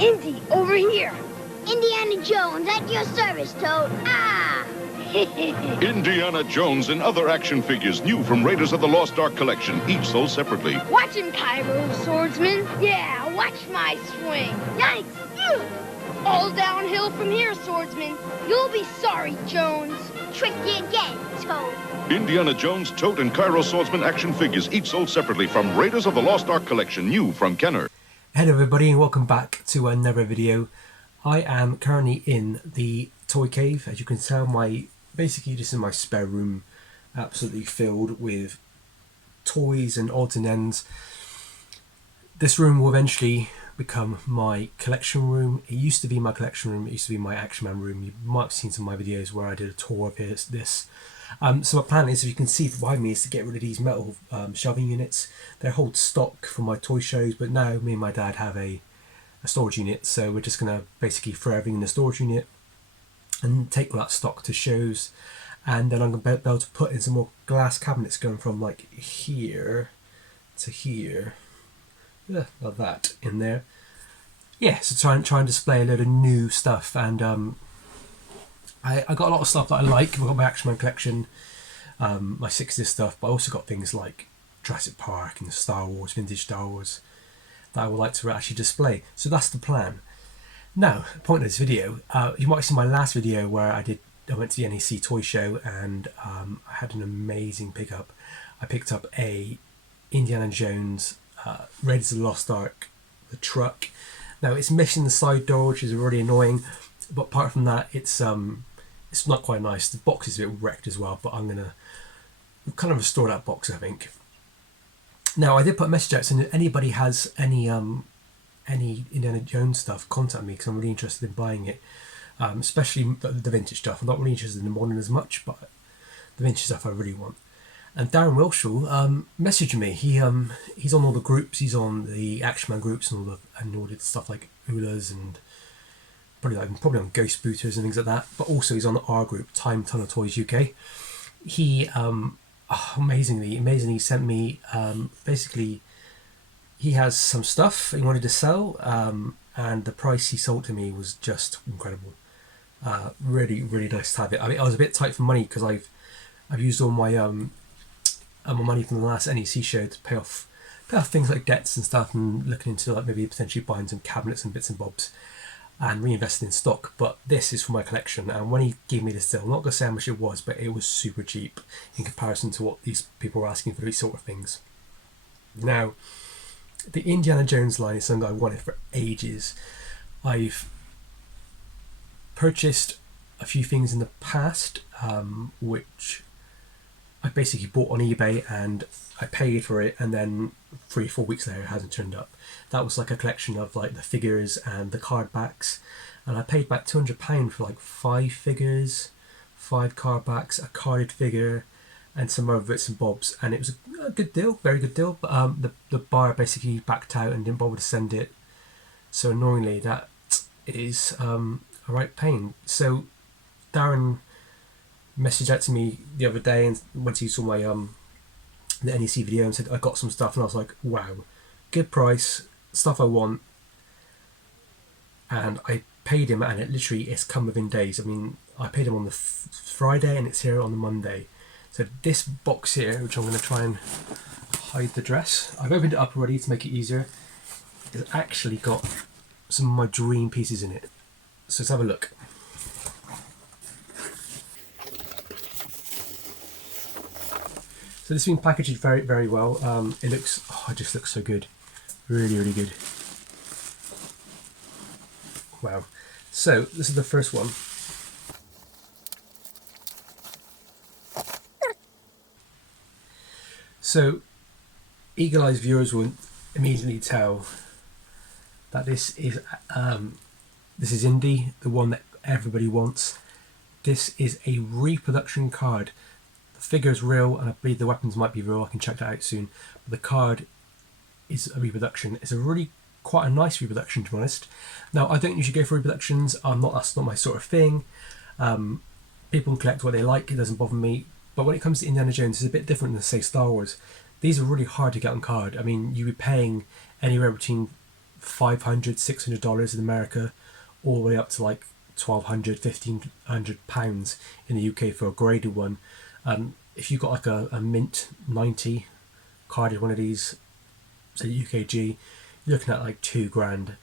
Indy, over here. Indiana Jones, at your service, Toad. Ah! Indiana Jones and other action figures new from Raiders of the Lost Ark collection, each sold separately. Watch him, Cairo, swordsman. Yeah, watch my swing. Yikes! Ugh. All downhill from here, swordsman. You'll be sorry, Jones. Tricked you again, Toad. Indiana Jones, Tote, and Cairo Swordsman action figures, each sold separately from Raiders of the Lost Ark collection, new from Kenner. Hello everybody and welcome back to another video. I am currently in the toy cave. As you can tell, basically this is my spare room, absolutely filled with toys and odds and ends. This room will eventually become my collection room. It used to be my collection room, it used to be my Action Man room. You might have seen some of my videos where I did a tour of this. So my plan is, if you can see behind me, is to get rid of these metal shelving units. They hold stock for my toy shows, but now me and my dad have a storage unit, so we're just going to basically throw everything in the storage unit and take all that stock to shows, and then I'm going to be able to put in some more glass cabinets going from like here to here, like that in there. Yeah, so try and display a load of new stuff, and I got a lot of stuff that I like. I've got my Action Man collection, my 60s stuff, but I also got things like Jurassic Park and Star Wars, vintage Star Wars, that I would like to actually display. So that's the plan. Now, the point of this video, you might have seen my last video where I went to the NEC toy show, and I had an amazing pickup. I picked up a Indiana Jones Raiders of the Lost Ark, the truck. Now it's missing the side door, which is really annoying, but apart from that, it's not quite nice. The box is a bit wrecked as well, but I'm gonna kind of restore that box, I think. Now, I did put a message out saying that anybody has any Indiana Jones stuff, contact me, because I'm really interested in buying it, especially the vintage stuff. I'm not really interested in the modern as much, but the vintage stuff I really want. And Darren Wilshall messaged me. He's on all the groups. He's on the Action Man groups and all the stuff like Ulas, and probably on Ghost Booters and things like that. But also he's on our group, Time Tunnel Toys UK. He amazingly sent me basically, he has some stuff he wanted to sell, and the price he sold to me was just incredible. Really nice to have it. I mean, I was a bit tight for money because I've used all my money from the last NEC show to pay off things like debts and stuff, and looking into like maybe potentially buying some cabinets and bits and bobs and reinvesting in stock. But this is for my collection, and when he gave me this deal, I'm not going to say how much it was, but it was super cheap in comparison to what these people were asking for these sort of things. Now, the Indiana Jones line is something I wanted for ages. I've purchased a few things in the past, which I basically bought on eBay, and I paid for it, and then 3 or 4 weeks later it hasn't turned up. That was like a collection of like the figures and the card backs, and I paid back £200 for like 5 figures, 5 card backs, a carded figure, and some other bits and bobs, and it was a good deal, very good deal. But the buyer basically backed out and didn't bother to send it. So annoyingly, that is a right pain. So Darren messaged out to me the other day, and once he saw my the NEC video, and said I got some stuff, and I was like, wow, good price, stuff I want. And I paid him, and it's come within days. I mean, I paid him on the Friday, and it's here on the Monday. So this box here, which I'm going to try and hide the dress, I've opened it up already to make it easier. It's actually got some of my dream pieces in it. So let's have a look. So this has been packaged very, very well. It just looks so good. Really good. Wow. So this is the first one. So eagle-eyed viewers will immediately tell that this is Indy, the one that everybody wants. This is a reproduction card. The figure is real, and I believe the weapons might be real. I can check that out soon. But the card is a reproduction. It's quite a nice reproduction, to be honest. Now, I don't usually go for reproductions. That's not my sort of thing. People can collect what they like. It doesn't bother me. But when it comes to Indiana Jones, it's a bit different than, say, Star Wars. These are really hard to get on card. I mean, you'd be paying anywhere between $500, $600 in America, all the way up to like £1,200, £1,500 in the UK for a graded one. If you got like a Mint 90 carded one of these, say UKG, you're looking at like £2,000.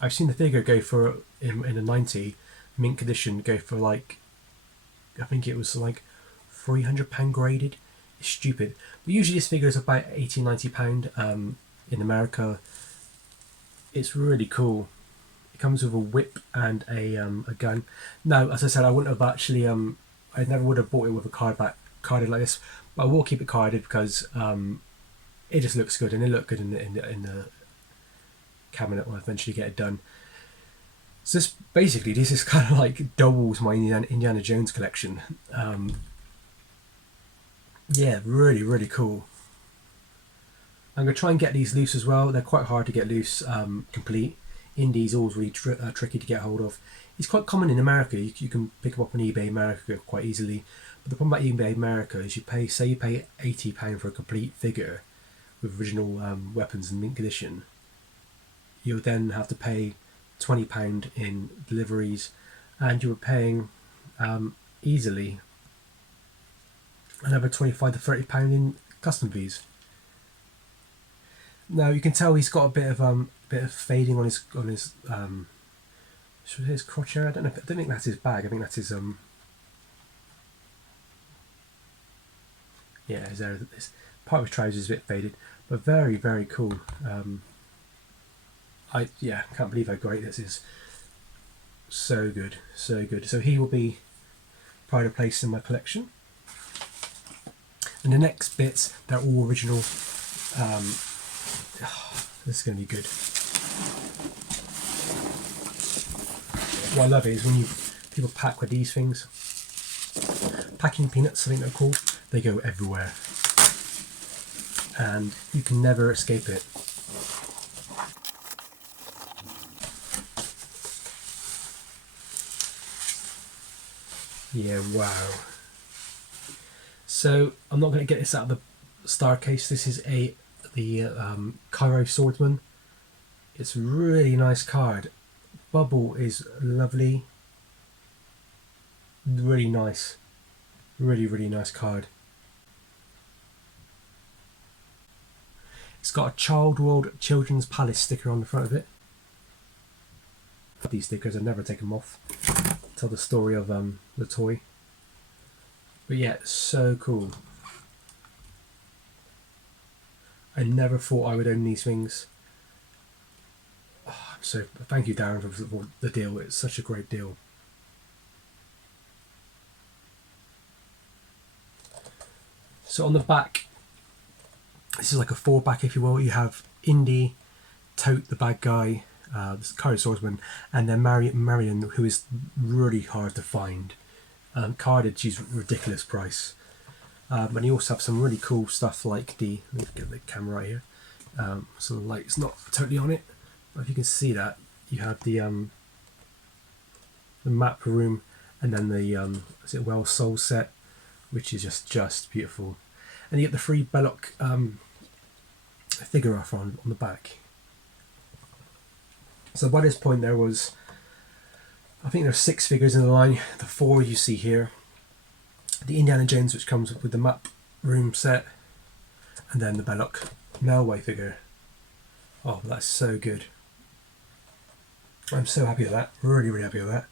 I've seen the figure go for in a 90 mint condition go for like, I think it was like £300 graded. It's stupid, but usually this figure is about £80-90 in America. It's really cool. It comes with a whip and a gun. Now, as I said, I wouldn't have actually I never would have bought it with a carded like this, but I will keep it carded because it just looks good, and it looked good in the cabinet when I eventually get it done. So this is kind of like doubles my Indiana Jones collection. Yeah, really, really cool. I'm going to try and get these loose as well. They're quite hard to get loose complete. Indy's always really tricky to get hold of. It's quite common in America. You can pick them up on eBay America quite easily. But the problem about eBay America is you pay £80 for a complete figure with original weapons and mint condition. You'll then have to pay £20 in deliveries, and you were paying easily another £25 to £30 in custom fees. Now you can tell he's got a bit of fading on his his crotch area. I don't think that's his bag. I think that's his yeah, this part of his trousers is a bit faded, but very, very cool. I can't believe how great this is. So good, so good. So he will be pride of place in my collection. And the next bits, they're all original. This is going to be good. What I love is when people pack with these things. Packing peanuts, I think they're called. They go everywhere, and you can never escape it. Yeah, wow. So I'm not going to get this out of the star case. This is the Cairo Swordsman. It's a really nice card. Bubble is lovely. Really nice. Really, really nice card. It's got a Child World Children's Palace sticker on the front of it. These stickers, I've never taken them off. Tell the story of the toy. But yeah, so cool. I never thought I would own these things. Oh, so thank you, Darren, for the deal. It's such a great deal. So on the back, this is like a 4-back, if you will. You have Indy, Tote, the bad guy, the Cairo Swordsman, and then Marion, who is really hard to find. Carded, she's a ridiculous price. And you also have some really cool stuff like let me get the camera right here. So the light's not totally on it, but if you can see that, you have the map room, and then the Well Soul set, which is just beautiful. And you get the free Belloc figure off on the back. So by this point there was, I think there's 6 figures in the line. The 4 you see here. The Indiana Jones, which comes with the map room set, and then the Belloc Melway figure. Oh, that's so good. I'm so happy with that. Really, really happy with that.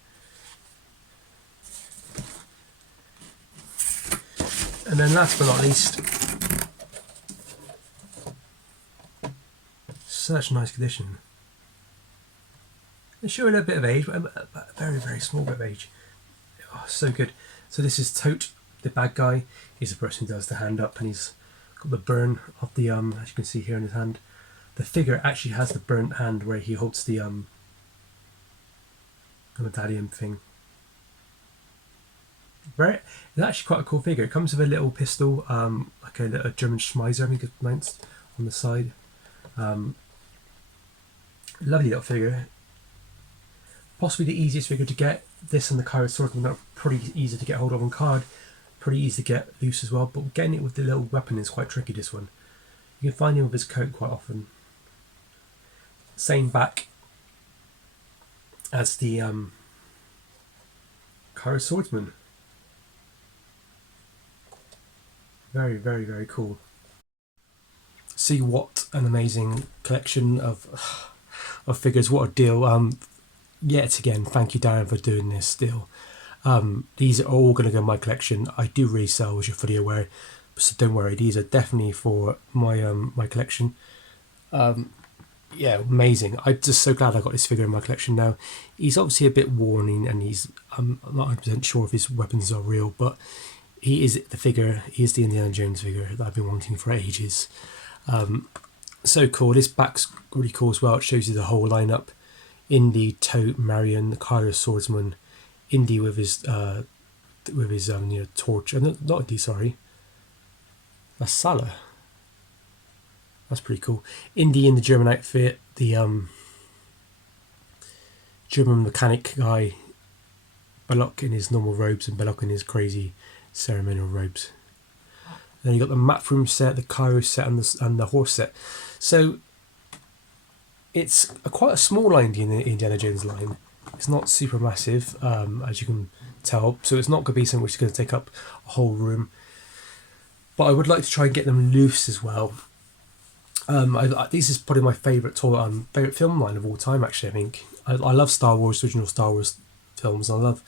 And then last but not least, such nice condition. They show a little bit of age, but a very, very small bit of age. Oh, so good. So this is Tote, the bad guy. He's the person who does the hand up, and he's got the burn of the as you can see here in his hand. The figure actually has the burnt hand where he holds the medallion thing. It's actually quite a cool figure. It comes with a little pistol, like a German Schmeiser, I think it's pronounced, on the side. Lovely little figure. Possibly the easiest figure to get. This and the Cairo Swordsman are pretty easy to get hold of on card. Pretty easy to get loose as well, but getting it with the little weapon is quite tricky, this one. You can find him with his coat quite often. Same back as the Cairo Swordsman. Very, very, very cool. See what an amazing collection of figures. What a deal. Yet again, thank you, Darren, for doing this deal. These are all going to go in my collection. I do resell, as you're fully aware, so don't worry. These are definitely for my my collection. Yeah, amazing. I'm just so glad I got this figure in my collection now. He's obviously a bit worn, and I'm not 100% sure if his weapons are real, but he is the figure. He is the Indiana Jones figure that I've been wanting for ages. So cool. This back's really cool as well. It shows you the whole lineup. Indy, Tote, Marion, the Cairo Swordsman, Indy with his torch. Not Indy, sorry. That's Salah. That's pretty cool. Indy in the German outfit, the German mechanic guy, Belloc in his normal robes and Belloc in his crazy ceremonial robes. Then you got the map room set, the Cairo set, and the horse set. So it's quite a small line in the Indiana Jones line. It's not super massive, as you can tell. So it's not going to be something which is going to take up a whole room. But I would like to try and get them loose as well. This is probably my favourite film line of all time, actually, I think. I love Star Wars, original Star Wars films. I love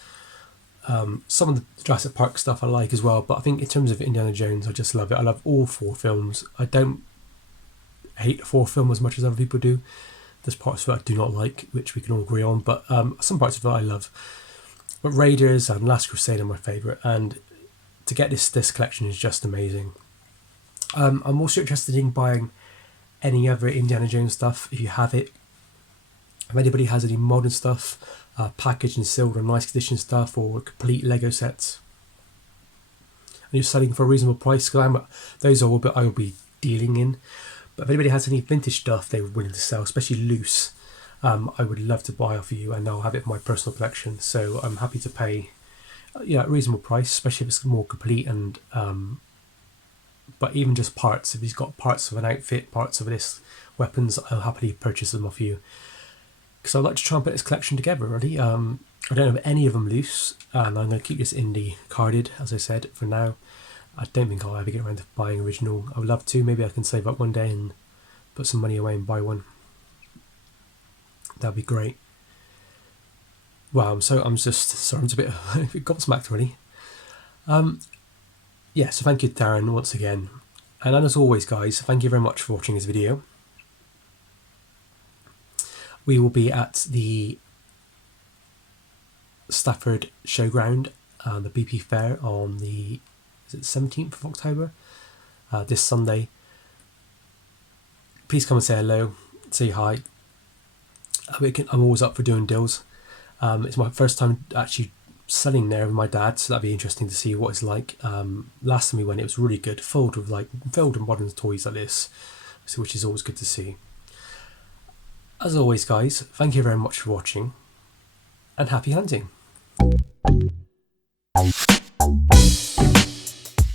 some of the Jurassic Park stuff I like as well. But I think in terms of Indiana Jones, I just love it. I love all 4 films. I don't hate the 4th film as much as other people do. There's parts of it I do not like, which we can all agree on. But some parts of it I love. But Raiders and Last Crusade are my favourite. And to get this collection is just amazing. I'm also interested in buying any other Indiana Jones stuff, if you have it. If anybody has any modern stuff, packaged in silver, nice condition stuff, or complete Lego sets, and you're selling for a reasonable price, because those are all I will be dealing in. But if anybody has any vintage stuff they were willing to sell, especially loose, I would love to buy off you, and I'll have it in my personal collection. So I'm happy to pay a reasonable price, especially if it's more complete. And but even just parts, if he's got parts of an outfit, parts of this weapons, I'll happily purchase them off you, because I'd like to try and put this collection together, really. I don't have any of them loose, and I'm going to keep this Indy carded, as I said, for now. I don't think I'll ever get around to buying original. I would love to. Maybe I can save up one day and put some money away and buy one. That'd be great. Wow, I'm just a bit gobsmacked, really. Yeah, so thank you, Darren, once again. And as always, guys, thank you very much for watching this video. We will be at the Stafford Showground, the BP Fair, on the 17th of October, this Sunday. Please come and say hello, say hi. I'm always up for doing deals. It's my first time actually selling there with my dad, so that'd be interesting to see what it's like. Last time we went, it was really good, filled with modern toys like this, so which is always good to see. As always, guys, thank you very much for watching, and happy hunting.